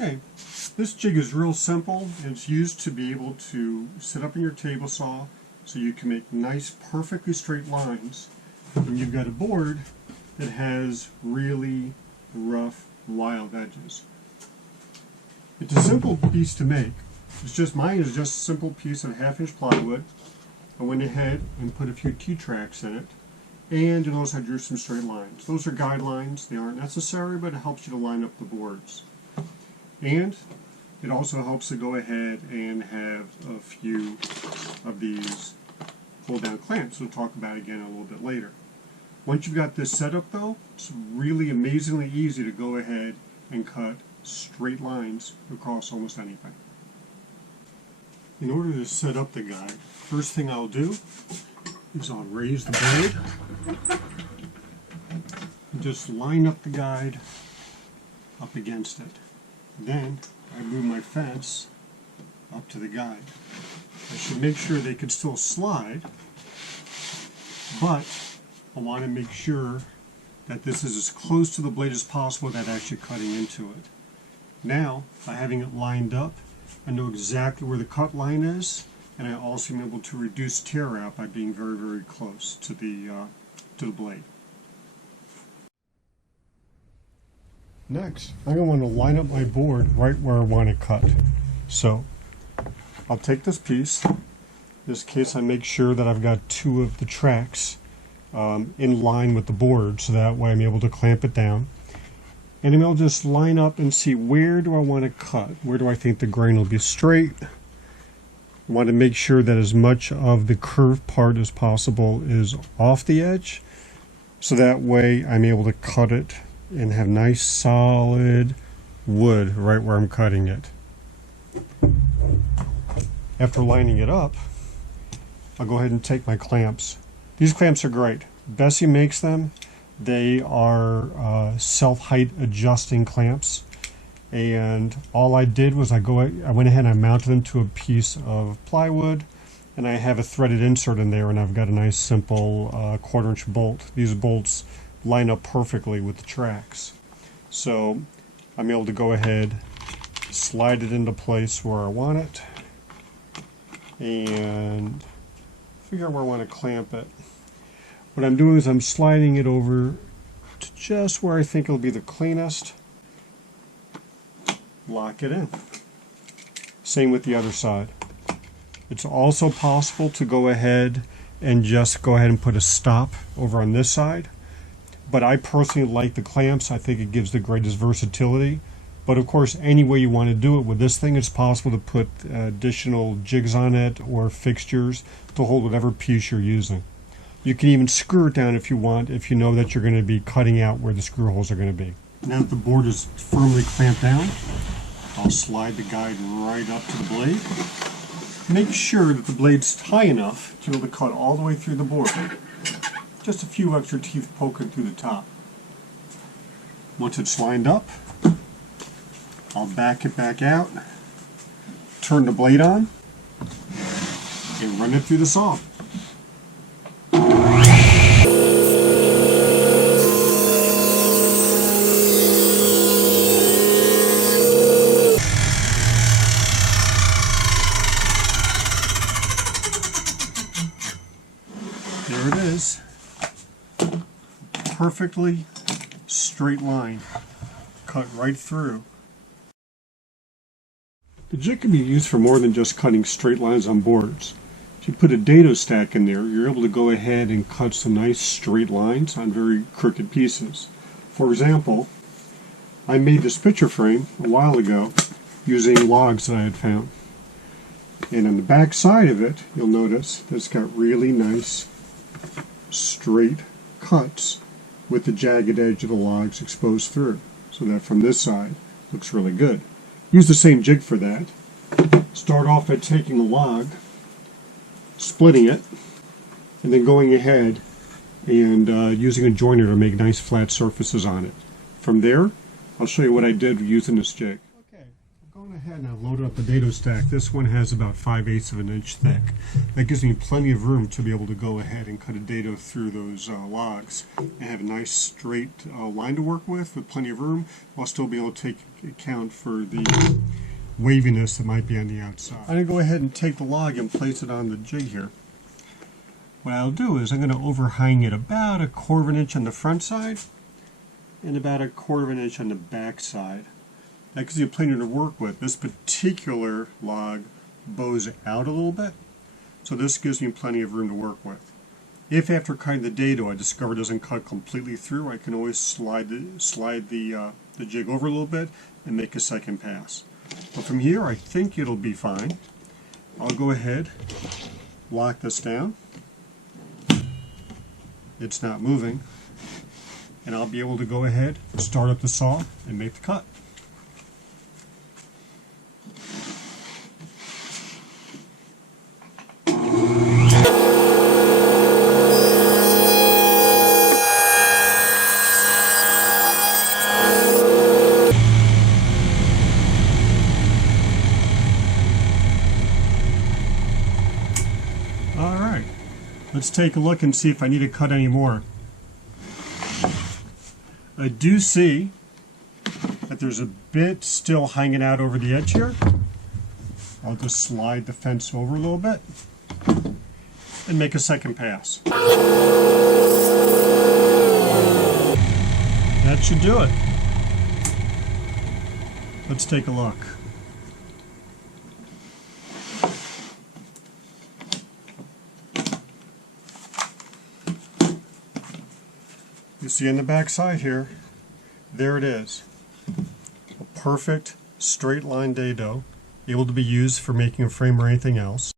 Okay, this jig is real simple. It's used to be able to sit up in your table saw so you can make nice, perfectly straight lines when you've got a board that has really rough, wild edges. It's a simple piece to make. Mine is just a simple piece of 1/2-inch plywood. I went ahead and put a few T-tracks in it, and you notice I drew some straight lines. Those are guidelines. They aren't necessary, but it helps you to line up the boards. And it also helps to go ahead and have a few of these pull-down clamps we'll talk about again a little bit later. Once you've got this set up though, it's really amazingly easy to go ahead and cut straight lines across almost anything. In order to set up the guide, first thing I'll do is I'll raise the blade and just line up the guide up against it. Then I move my fence up to the guide. I should make sure they can still slide, but I want to make sure that this is as close to the blade as possible without actually cutting into it. Now, by having it lined up, I know exactly where the cut line is, and I also am able to reduce tear out by being very, very close to the blade. Next, I'm going to want to line up my board right where I want to cut. So, I'll take this piece. In this case, I make sure that I've got 2 of the tracks in line with the board, so that way I'm able to clamp it down. And then I'll just line up and see, where do I want to cut? Where do I think the grain will be straight? I want to make sure that as much of the curved part as possible is off the edge, so that way I'm able to cut it and have nice solid wood right where I'm cutting it. After lining it up, I'll go ahead and take my clamps. These clamps are great. Bessie makes them. They are self-height adjusting clamps, and all I did was I went ahead and I mounted them to a piece of plywood, and I have a threaded insert in there, and I've got a nice simple 1/4-inch bolt. These bolts line up perfectly with the tracks, so I'm able to go ahead, slide it into place where I want it, and figure out where I want to clamp it. What I'm doing is I'm sliding it over to just where I think it'll be the cleanest. Lock it in. Same with the other side. It's also possible to go ahead and just go ahead and put a stop over on this side. But I personally like the clamps. I think it gives the greatest versatility. But of course, any way you want to do it with this thing, it's possible to put additional jigs on it or fixtures to hold whatever piece you're using. You can even screw it down if you want, if you know that you're going to be cutting out where the screw holes are going to be. Now that the board is firmly clamped down, I'll slide the guide right up to the blade. Make sure that the blade's high enough to be able to cut all the way through the board. Just a few extra teeth poking through the top. Once it's lined up, I'll back it back out, turn the blade on, and run it through the saw. There it is. Perfectly straight line, cut right through. The jig can be used for more than just cutting straight lines on boards. If you put a dado stack in there, you're able to go ahead and cut some nice straight lines on very crooked pieces. For example, I made this picture frame a while ago using logs that I had found. And on the back side of it, you'll notice that it's got really nice straight cuts with the jagged edge of the logs exposed through, so that from this side looks really good. Use the same jig for that. Start off by taking a log, splitting it, and then going ahead and using a joiner to make nice flat surfaces on it. From there, I'll show you what I did using this jig. Okay, I've gone ahead and I've loaded up the dado stack. This one has about 5/8 of an inch thick. That gives me plenty of room to be able to go ahead and cut a dado through those logs and have a nice straight line to work with plenty of room, while still be able to take account for the waviness that might be on the outside. I'm going to go ahead and take the log and place it on the jig here. What I'll do is I'm going to overhang it about 1/4 inch on the front side and about 1/4 inch on the back side. That gives you plenty to work with. This particular log bows out a little bit, so this gives me plenty of room to work with. If after cutting the dado I discover it doesn't cut completely through, I can always slide the jig over a little bit and make a second pass. But from here I think it'll be fine. I'll go ahead, lock this down. It's not moving, and I'll be able to go ahead, start up the saw, and make the cut. Alright, let's take a look and see if I need to cut any more. I do see that there's a bit still hanging out over the edge here. I'll just slide the fence over a little bit and make a second pass. That should do it. Let's take a look. You see on the back side here, there it is. A perfect straight line dado, able to be used for making a frame or anything else.